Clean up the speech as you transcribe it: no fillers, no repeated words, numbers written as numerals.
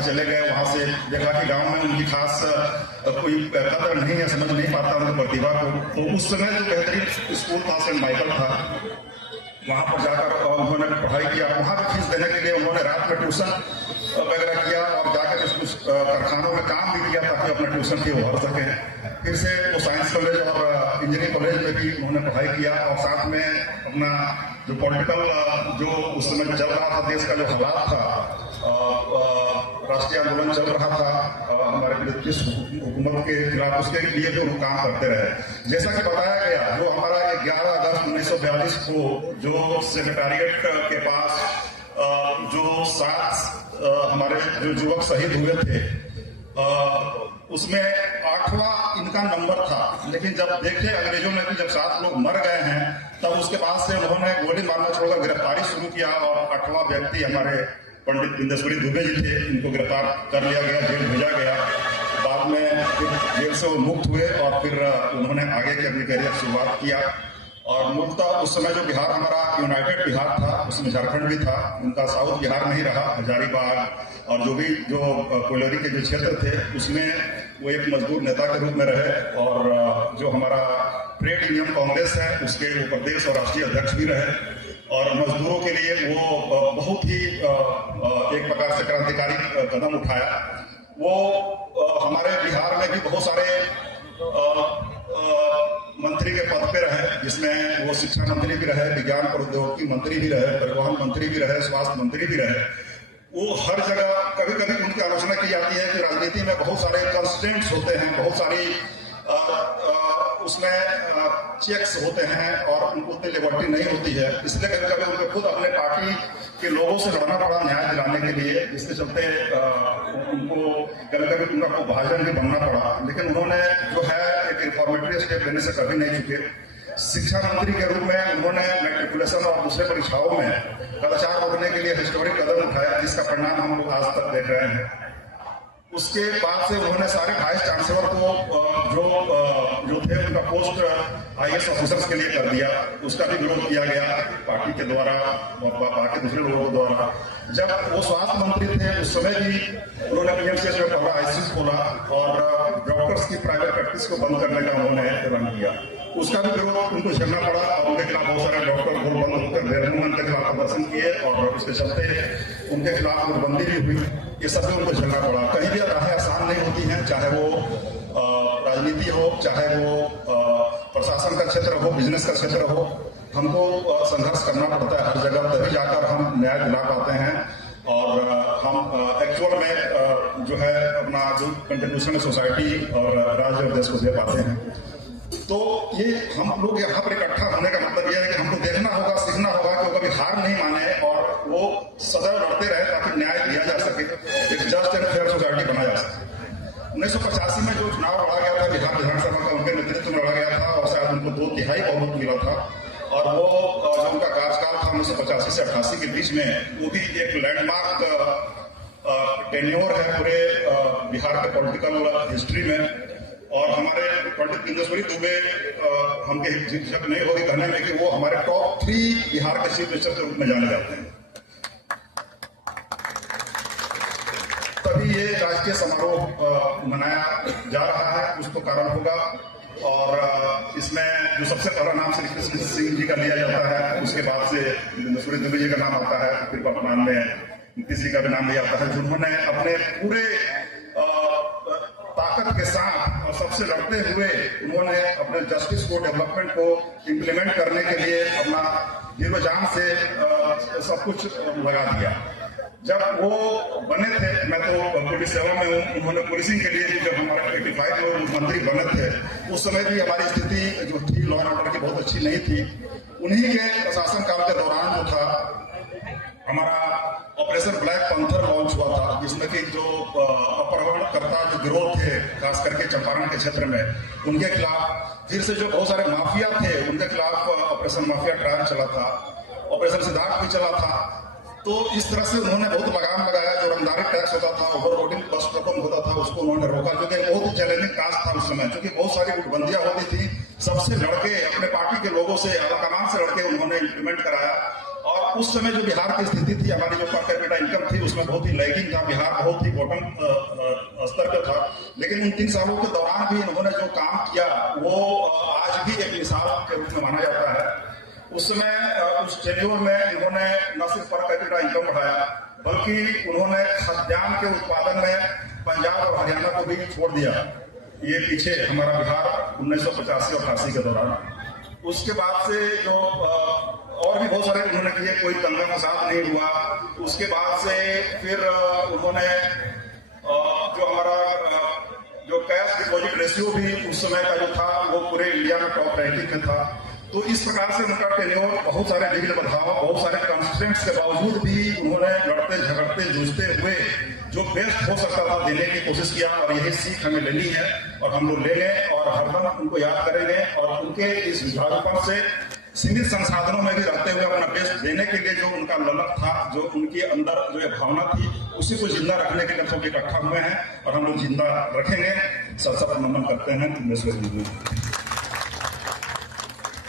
चले गए। वहां से देखा कि गांव में उनकी खास कोई कदर नहीं है, समझ नहीं पाता उनकी प्रतिभा को। तो उस समय जो बेहतरीन स्कूल था सेंट माइकल था, वहां पर जाकर उन्होंने पढ़ाई किया। वहां भी फीस देने के लिए उन्होंने रात में ट्यूशन वगैरह किया और जाकर कुछ कारखानों में काम भी किया ताकि अपना ट्यूशन की भर सके। फिर से वो साइंस कॉलेज और इंजीनियरिंग कॉलेज में भी उन्होंने पढ़ाई किया और साथ में अपना जो पॉलिटिकल जो उस समय चल रहा था, देश का जो हालात था, राष्ट्रीय आंदोलन चल रहा था हमारे ब्रिटिश हुकूमत के खिलाफ, उसके लिए भी वो काम करते रहे। जैसा कि बताया गया, जो हमारा 11 अगस्त 1942 को जो सेक्रेटेरिएट के पास जो 7 हमारे जो युवक शहीद हुए थे, उसमें 8वां इनका नंबर था। लेकिन जब देखे अंग्रेजों ने कि जब 7 लोग मर गए हैं, तब उसके बाद से उन्होंने गोली मारना छोड़कर गिरफ्तारी शुरू किया और 8वां व्यक्ति हमारे पंडित बिंदेश्वरी दुबे जी थे, इनको गिरफ्तार कर लिया गया, जेल भेजा गया। बाद में फिर जेल से वो मुक्त हुए और फिर उन्होंने आगे के अपनी करियर शुरुआत किया। और मूलतः उस समय जो बिहार हमारा यूनाइटेड बिहार था, उसमें झारखंड भी था, उनका साउथ बिहार नहीं रहा। हजारीबाग और जो कोयलरी के जो क्षेत्र थे, उसमें वो एक मजदूर नेता के रूप में रहे और जो हमारा ट्रेड यूनियन कांग्रेस है उसके वो प्रदेश और राष्ट्रीय अध्यक्ष भी रहे। और मजदूरों के लिए वो बहुत ही एक प्रकार से क्रांतिकारी कदम उठाया। वो हमारे बिहार में भी बहुत सारे मंत्री के पद पे रहे, जिसमें वो शिक्षा मंत्री भी रहे, विज्ञान प्रौद्योगिकी मंत्री भी रहे, परिवहन मंत्री भी रहे, स्वास्थ्य मंत्री भी रहे। वो हर जगह कभी कभी उनकी आलोचना की जाती है कि राजनीति में बहुत सारे कंस्टेंट्स होते हैं, बहुत सारी उसमें चेक्स होते हैं और उनको उतनी लिबर्टी नहीं होती है। इसलिए कभी कभी उनको खुद अपने पार्टी के लोगों से लड़ना पड़ा न्याय दिलाने के लिए, जिसके चलते उनको कभी कभी उनका को भाजन भी बनना पड़ा। लेकिन उन्होंने जो है एक रिफॉर्मेटरी स्टेप लेने से कभी नहीं चुके। शिक्षा मंत्री के रूप में उन्होंने मैट्रिकुलेशन और दूसरे परीक्षाओं में कदाचार रोकने के लिए हिस्टोरिक कदम उठाया, जिसका परिणाम हम लोग आज तक देख रहे हैं। उसके बाद से उन्होंने सारे वाइस चांसलर को जो थे उनका पोस्ट IAS ऑफिसर्स के लिए कर दिया। उसका भी विरोध किया गया पार्टी के द्वारा और बाकी दूसरे लोगों द्वारा। जब वो स्वास्थ्य मंत्री थे उस समय भी उन्होंने PMCH में पहला ICU खोला और डॉक्टर्स की प्राइवेट प्रैक्टिस को बंद करने का उन्होंने ऐलान किया। उसका भी विरोध उनको झेलना पड़ा और उनके खिलाफ बहुत सारे डॉक्टर गोल बंद होकर देहरादून के खिलाफ प्रदर्शन किए और उसके चलते उनके खिलाफ नोटबंदी भी हुई। ये सब भी उनको झेलना पड़ा। कहीं भी राहें आसान नहीं होती हैं, चाहे वो राजनीति हो, चाहे वो प्रशासन का क्षेत्र हो, बिजनेस का क्षेत्र हो। हमको संघर्ष करना पड़ता है हर जगह, तभी जाकर हम न्याय दिला पाते हैं और हम एक्चुअल में जो है अपना जो कंट्रीब्यूशन सोसाइटी और राज्य और देश को दे पाते हैं। तो ये हम लोग यहाँ पर इकट्ठा होने का मतलब यह है कि हमको देखना होगा, सीखना होगा कि वो कभी हार नहीं माने और वो सदैव लड़ते रहे ताकि न्याय दिया जा सके, एक जस्ट एंड फेयर सोसाइटी बना जा सके। 1985 में जो चुनाव लड़ा गया था बिहार विधानसभा का, उनके नेतृत्व में लड़ा गया था और शायद उनको 2/3 बहुमत मिला था। और वो जो उनका कार्यकाल था 1985 से 88 के बीच में, वो भी एक लैंडमार्क टेन्योर है पूरे बिहार के पॉलिटिकल हिस्ट्री में। और हमारे पंडित बिंदेश्वरी दुबे हमके हिचक नहीं होगी कहने में कि वो हमारे टॉप 3 बिहार के चीफ मिनिस्टर के रूप में जाने जाते हैं। तभी ये राष्ट्रीय समारोह मनाया जा रहा है, कुछ तो कारण होगा। और इसमें जो सबसे पहला नाम श्री कृष्ण सिंह जी का लिया जाता है, उसके बाद से बिंदेश्वरी दुबे जी का नाम आता है, फिर वर्तमान में किसी का भी नाम लिया जाता है, जिन्होंने अपने पूरे ताकत के साथ और सबसे लड़ते हुए उन्होंने अपने जस्टिस को, डेवलपमेंट को इम्प्लीमेंट करने के लिए अपना जीरो जान से सब कुछ लगा दिया। जब वो बने थे, मैं तो पुलिस सेवा में हूँ, उन्होंने पुलिसिंग के लिए जब हमारे 85 में मुख्यमंत्री बने थे, उस समय भी हमारी स्थिति जो थी लॉ एंड ऑर्डर की बहुत अच्छी नहीं थी। उन्हीं के शासन काल के दौरान जो था हमारा ऑपरेशन ब्लैक पंथर लॉन्च हुआ था, जिसमें कि जो अपहरणकर्ता जो गिरोह थे, खास करके चंपारण के क्षेत्र में, उनके खिलाफ, फिर से जो बहुत सारे माफिया थे उनके खिलाफ ऑपरेशन माफिया ट्रायल चला था, ऑपरेशन सिद्धार्थ भी चला था। तो इस तरह से उन्होंने बहुत लगाम लगाया। जो रंगदारी टैक्स होता था, ओवरलोडिंग बस ट्रकों होता था, उसको उन्होंने रोका, जो कि बहुत ही चैलेंजिंग टास्क था उस समय, क्योंकि बहुत सारी गुटबंदियां होती थी। सबसे लड़के अपने पार्टी के लोगों से, आलाकमान से लड़के उन्होंने इम्प्लीमेंट कराया और उस समय जो बिहार की स्थिति थी, हमारी जो पर कैपिटा इनकम थी, उसमें बहुत ही लैगिंग था। बिहार बहुत ही बॉटम स्तर पर था। लेकिन उन 3 सालों के दौरान भी इन्होंने जो काम किया वो आज भी एक मिसाल के रूप में माना जाता है। उस समय उस टेन्योर में इन्होंने न सिर्फ पर कैपिटा इनकम बढ़ाया, बल्कि उन्होंने खाद्यान्न के उत्पादन में पंजाब और हरियाणा को भी छोड़ दिया। ये पीछे हमारा बिहार 1985-88 के दौरान। उसके बाद से जो और भी बहुत सारे उन्होंने किए, कोई दंगा फसाद नहीं हुआ। उसके बाद से फिर उन्होंने जो हमारा जो कैश डिपॉजिट रेशियो भी उस समय का जो था वो पूरे इंडिया में टॉप रैंकिंग में था। तो इस प्रकार से उनका टेन्योर बहुत सारे विघ्न बाधाओं, बहुत सारे कंस्ट्रेंट्स के बावजूद भी उन्होंने लड़ते झगड़ते जूझते हुए जो बेस्ट हो सकता था देने की कोशिश किया। और यही सीख हमें लेनी है और हम लोग ले लें और हरदम उनको याद करेंगे और उनके इस विचारों से सीमित संसाधनों में भी रहते हुए अपना बेस्ट देने के लिए जो उनका ललक था, जो उनके अंदर जो भावना थी, उसी को जिंदा रखने के लिए सब इकट्ठा हुए हैं और हम लोग जिंदा रखेंगे। सब नमन करते हैं।